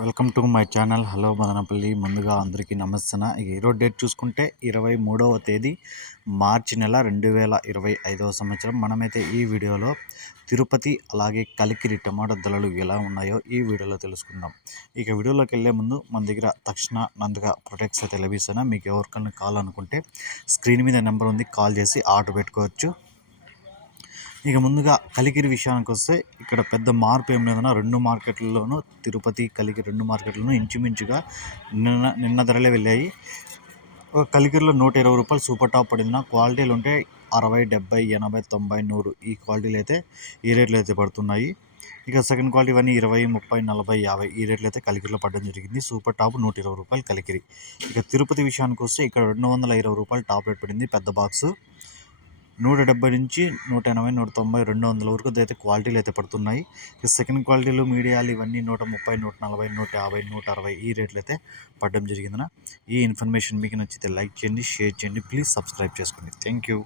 Welcome to my channel. Hello Madanapalle. ముందుగా అందరికీ నమస్తన ఈరోజు డేట్ చూసుకుంటే ఇరవై మూడవ తేదీ మార్చి నెల రెండు వేల ఇరవై ఐదవ సంవత్సరం. మనమైతే ఈ వీడియోలో తిరుపతి అలాగే కలికిరి టమాటా ధరలు ఎలా ఉన్నాయో ఈ వీడియోలో తెలుసుకుందాం. ఇక వీడియోలోకి వెళ్ళే ముందు మన దగ్గర తక్షణ నందుగా ప్రొటెక్ట్స్ అయితే లభిస్తున్నా మీకు ఎవరికైనా కాల్ అనుకుంటే స్క్రీన్ మీద నెంబర్ ఉంది. కాల్ చేసి ఆర్డర్ పెట్టుకోవచ్చు. ఇక ముందుగా కలికిరి విషయానికి వస్తే ఇక్కడ పెద్ద మార్పు ఏం లేదన్నా రెండు మార్కెట్లలోనూ తిరుపతి కలికిరి రెండు మార్కెట్లను ఇంచుమించుగా నిన్న నిన్న ధరలే వెళ్ళాయి. ఒక కలికిరిలో నూట ఇరవై రూపాయలు సూపర్ టాప్ పడింది. క్వాలిటీలు ఉంటే అరవై డెబ్బై ఎనభై తొంభై నూరు ఈ క్వాలిటీలు అయితే ఈ రేట్లు అయితే పడుతున్నాయి. ఇక సెకండ్ క్వాలిటీ ఇవన్నీ ఇరవై ముప్పై నలభై యాభై ఈ రేట్లు అయితే కలికిరిలో పడడం జరిగింది. సూపర్ టాప్ నూట ఇరవై రూపాయలు కలికిరి ఇక తిరుపతి విషయానికి వస్తే ఇక్కడ రెండు వందల ఇరవై రూపాయలు టాప్ రేట్ పడింది పెద్ద బాక్సు. నూట డెబ్బై నుంచి నూట ఎనభై నూట తొంభై రెండు వందల వరకు అయితే క్వాలిటీలు అయితే పడుతున్నాయి. సెకండ్ క్వాలిటీలు మీడియాలు ఇవన్నీ నూట ముప్పై నూట నలభై నూట యాభై నూట అరవై ఈ రేట్లు అయితే పడడం జరిగిందన ఈ ఇన్ఫర్మేషన్ మీకు నచ్చితే లైక్ చేయండి షేర్ చేయండి ప్లీజ్ సబ్స్క్రైబ్ చేసుకోండి. Thank you.